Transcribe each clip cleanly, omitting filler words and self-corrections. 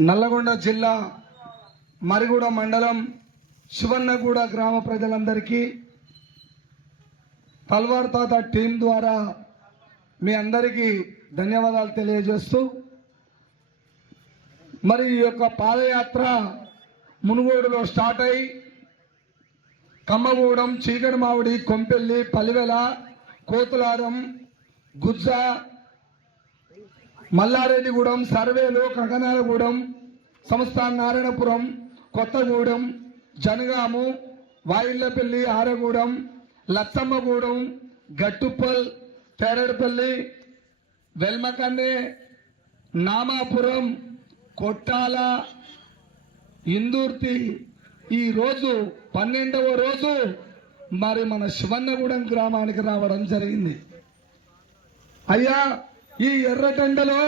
నల్లగొండ జిల్లా మరిగూడ మండలం శివన్నగూడ గ్రామ ప్రజలందరికీ తల్వార్ తాత టీం ద్వారా మీ అందరికీ ధన్యవాదాలు తెలియజేస్తూ మరి ఈ యొక్క పాదయాత్ర మునుగోడులో స్టార్ట్ అయ్యి కమ్మగూడెం, చీకటిమావిడి, కొంపెల్లి, పలివెల, కోతులారం, గుజ్జ, మల్లారెడ్డిగూడెం, సర్వేలు, కంకనాలగూడెం, సంస్థాన్ నారాయణపురం, కొత్తగూడెం, జనగాము, వాయిళ్లపల్లి, ఆరగూడెం, లచ్చమ్మగూడెం, గట్టుప్పల్, తెరడుపల్లి, వెల్మకన్నే, నామాపురం, కొట్టాల, ఇందూర్తి ఈ రోజు 12వ రోజు మరి మన శివన్నగూడెం గ్రామానికి రావడం జరిగింది. అయ్యా, ఈ ఎర్రటెండలో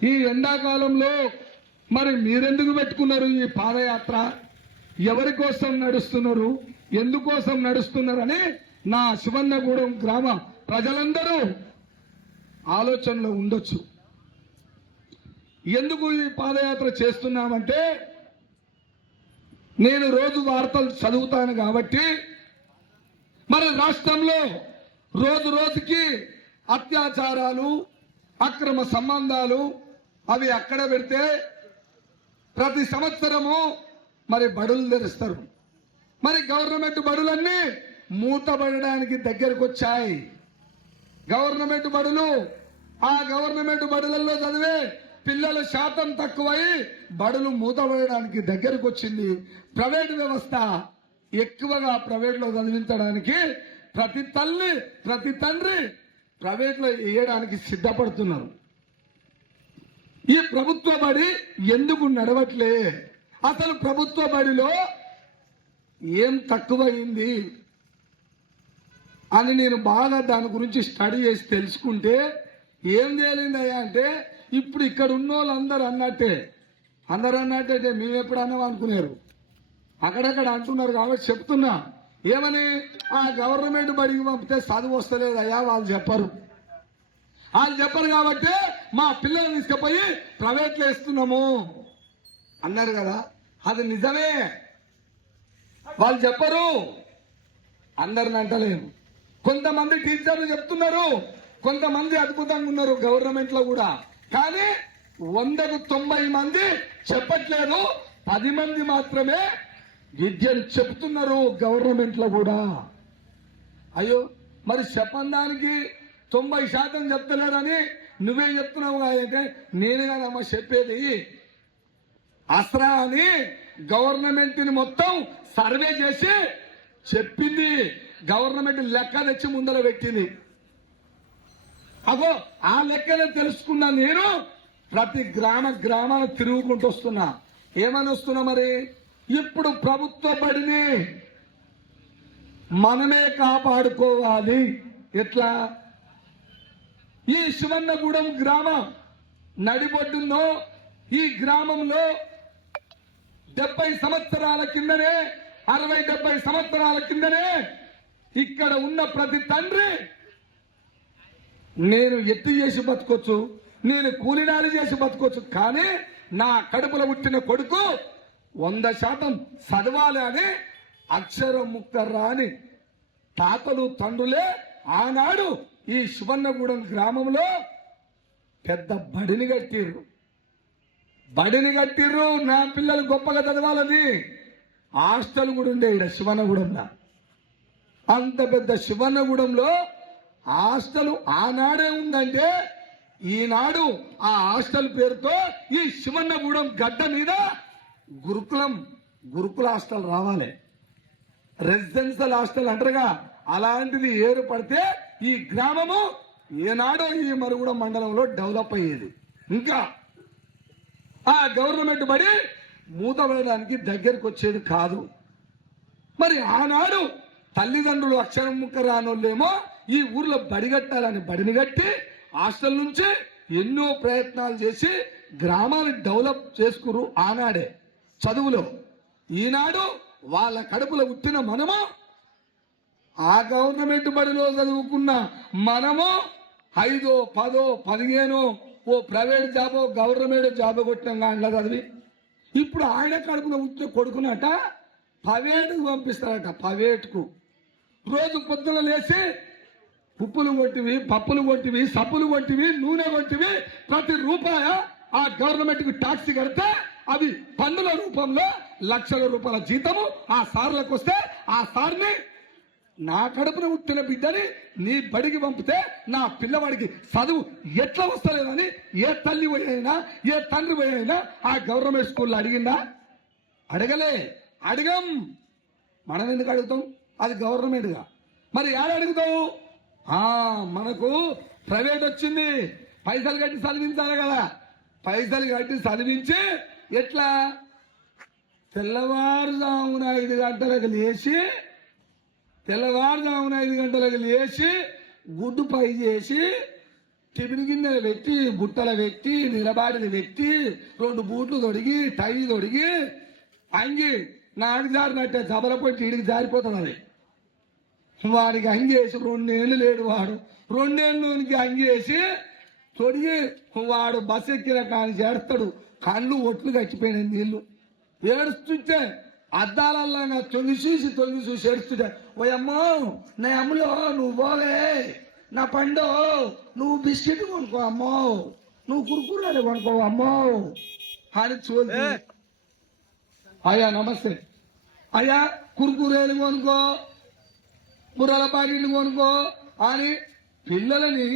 ఈ ఎండాకాలంలో మరి మీరెందుకు పెట్టుకున్నారు ఈ పాదయాత్ర? ఎవరి కోసం నడుస్తున్నారు, ఎందుకోసం నడుస్తున్నారని నా శివన్నగూడెం గ్రామ ప్రజలందరూ ఆలోచనలో ఉండొచ్చు. ఎందుకు ఈ పాదయాత్ర చేస్తున్నామంటే, నేను రోజు వార్తలు చదువుతాను కాబట్టి మరి రాష్ట్రంలో రోజు రోజుకి అత్యాచారాలు, అక్రమ సంబంధాలు అవి అక్కడ పెడితే ప్రతి సంవత్సరము మరి బడులు తెరుస్తారు. మరి గవర్నమెంట్ బడులన్నీ మూతబడడానికి దగ్గరకు వచ్చాయి. గవర్నమెంట్ బడులు, ఆ గవర్నమెంట్ బడులలో చదివే పిల్లల శాతం తక్కువై బడులు మూతబడడానికి దగ్గరకు వచ్చింది. ప్రైవేట్ వ్యవస్థ ఎక్కువగా ప్రైవేట్లో చదివించడానికి ప్రతి తల్లి ప్రతి తండ్రి ప్రైవేట్లో వేయడానికి సిద్ధపడుతున్నారు. ఈ ప్రభుత్వ బడి ఎందుకు నడవట్లే? అసలు ప్రభుత్వ బడిలో ఏం తక్కువైంది అని నేను బాగా దాని గురించి స్టడీ చేసి తెలుసుకుంటే ఏం తేలిందయ్యా అంటే, ఇప్పుడు ఇక్కడ ఉన్న వాళ్ళందరూ అన్నట్టే మేము ఎప్పుడు అన్నాం అనుకున్నారు, అక్కడక్కడ అంటున్నారు కాబట్టి చెప్తున్నా. ఏమని? ఆ గవర్నమెంట్ బడికి పంపితే చదువు వస్తలేదయ్యా వాళ్ళు చెప్పరు కాబట్టి మా పిల్లల్ని తీసుకుపోయి ప్రైవేట్లో వేస్తున్నాము అన్నారు కదా. అది నిజమే, వాళ్ళు చెప్పరు, అందరిని అంటలేము. కొంతమంది టీచర్లు చెప్తున్నారు, కొంతమంది అద్భుతంగా ఉన్నారు గవర్నమెంట్ లో కూడా. కానీ 100కు 90 మంది చెప్పట్లేదు, 10 మంది మాత్రమే విద్యను చెప్తున్నారు గవర్నమెంట్ లో కూడా. అయ్యో, మరి చెప్పడానికి 90% చెప్తలేరని నువ్వే చెప్తున్నావు అంటే నేను కాదమ్మా చెప్పేది. అస్రా అని గవర్నమెంట్ ని మొత్తం సర్వే చేసి చెప్పింది, గవర్నమెంట్ లెక్క తెచ్చి ముందర పెట్టింది. అగో ఆ లెక్కనే తెలుసుకున్నా నేను. ప్రతి గ్రామాన్ని తిరుగుకుంటూ వస్తున్నా. ఏమని వస్తున్నా? మరి ఇప్పుడు ప్రభుత్వ బడిని మనమే కాపాడుకోవాలి. ఎట్లా? ఈ శివన్నగూడెం గ్రామం నడిబొడ్డులో ఈ గ్రామంలో 70 సంవత్సరాల కిందనే, 60-70 సంవత్సరాల కిందనే ఇక్కడ ఉన్న ప్రతి తండ్రి నేను ఎత్తు చేసి బతకొచ్చు, నేను కూలినాలి చేసి బతకొచ్చు, కానీ నా కడుపులో పుట్టిన కొడుకు 100% చదవాలి అని అక్షరం ముక్క రాని తాతలు తండ్రులే ఆనాడు ఈ శివన్నగూడెం గ్రామంలో పెద్ద బడిని కట్టిర్రు. నా పిల్లలు గొప్పగా చదవాలని హాస్టల్ కూడా ఉండే ఇక్కడ శివన్నగూడెంలో. అంత పెద్ద శివన్నగూడెంలో హాస్టల్ ఆనాడే ఉందంటే, ఈనాడు ఆ హాస్టల్ పేరుతో ఈ శివన్నగూడెం గడ్డ మీద గురుకుల హాస్టల్ రావాలి. రెసిడెన్షియల్ హాస్టల్ అంటారుగా, అలాంటిది ఏర్పడితే ఈ గ్రామము ఏనాడో ఈ మరుగుడం మండలంలో డెవలప్ అయ్యేది. ఇంకా ఆ గవర్నమెంట్ బడి మూతపడడానికి దగ్గరికి వచ్చేది కాదు. మరి ఆనాడు తల్లిదండ్రులు అక్షరం ముక్క రానోళ్ళేమో ఈ ఊర్లో బడి కట్టాలని బడిని కట్టి హాస్టల్ నుంచి ఎన్నో ప్రయత్నాలు చేసి గ్రామాన్ని డెవలప్ చేసుకురు ఆనాడే చదువులో. ఈనాడు వాళ్ళ కడుపులో పుట్టిన మనము, ఆ గవర్నమెంట్ బడిలో చదువుకున్న మనము 5, 10, 15 ఓ ప్రైవేట్ జాబో గవర్నమెంట్ జాబో కొట్టినాం కానీ చదివి ఇప్పుడు ఆయన కడుపున ఉంటే కొడుకునట ప్రైవేటుకు పంపిస్తారట. ప్రైవేటుకు రోజు పొద్దున లేచి ఉప్పులు కొట్టివి, పప్పులు కొట్టివి, సబ్బులు కొట్టివి, నూనె కొట్టివి, ప్రతి రూపాయ ఆ గవర్నమెంట్కి ట్యాక్స్ కడితే అవి పన్నుల రూపంలో లక్షల రూపాయల జీతము ఆ సార్లకు వస్తే ఆ సార్ని నా కడుపున ఉట్టిన బిడ్డని నీ బడికి పంపితే నా పిల్లవాడికి చదువు ఎట్లా వస్తలేదని ఏ తల్లి పోయినా ఏ తండ్రి పోయినా ఆ గవర్నమెంట్ స్కూల్లో అడిగిందా? అడగలే. అడగం. మనం ఎందుకు అడుగుతాం? అది గవర్నమెంట్గా. మరి ఏడ అడుగుతావు? మనకు ప్రైవేట్ వచ్చింది, పైసలు కట్టి చదివించాలి కదా. పైసలు కట్టి చదివించి ఎట్లా తెల్లవారుజామున 5 గంటలకు లేచి గుడ్డు పై చేసి టిఫిన్ గిన్నెలు పెట్టి బుట్టలు పెట్టి నిలబాడిని పెట్టి 2 బూట్లు తొడిగి టై తొడిగి అంగి నాకు జారినట్టే జబల పొట్టి ఇడికి జారిపోతుంది. అది వాడికి అంగి వేసి 2 ఏళ్ళు లేడు వాడు. 2 ఏళ్ళకి అంగి వేసి తొడిగి వాడు బస్సు ఎక్కిన కానీ చేస్తాడు. కళ్ళు ఒట్లు కట్టిపోయినాయి నీళ్ళు. ఏడుస్తుంటే అద్దాలల్లా తొంగి చూసి ఏడుస్తుంటే ఓయమ్మో నా అమ్మలో నువ్వు పోలే, నా పండు నువ్వు బిస్కెట్ కొనుక్కో అమ్మో, నువ్వు కురుకురాలు కొనుక్కో అమ్మో అని చూసి అయ్యా నమస్తే అయ్యా కురుకురేలు కొనుక్కో, బుర్రల ప్యాకెట్లు కొనుక్కో అని పిల్లలని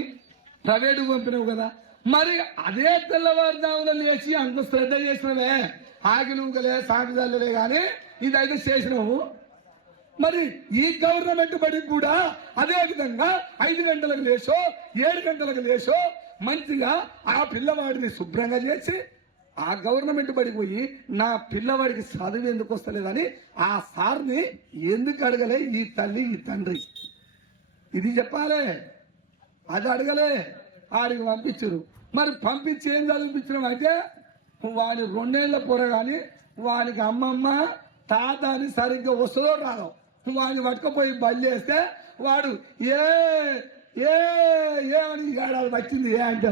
ప్రైవేటుకు పంపినావు కదా. మరి అదే తెల్లవారుజామున లేచి అంత శ్రద్ధ చేసినవే, ఆగిలుగలే సాగిదాలే కానీ ఇదైతే చేసినావు. మరి ఈ గవర్నమెంట్ బడికి కూడా అదే విధంగా 5 గంటలకు లేచో 7 గంటలకు లేచో మంచిగా ఆ పిల్లవాడిని శుభ్రంగా చేసి ఆ గవర్నమెంట్ బడికి పోయి నా పిల్లవాడికి చదువు ఎందుకు వస్తలేదని ఆ సార్ని ఎందుకు అడగలే ఈ తల్లి ఈ తండ్రి? ఇది చెప్పాలే. అది అడగలే. ఆడికి పంపించరు. మరి పంపించి ఏం చదివించడం అంటే వాడి 2 ఏళ్ల పొర కానీ వానికి అమ్మమ్మ తాత అని సరిగ్గా వస్తుందో రాదో వాడిని పట్టుకపోయి బలి చేస్తే వాడు ఏ ఏ అని ఏడాది వచ్చింది ఏ అంటే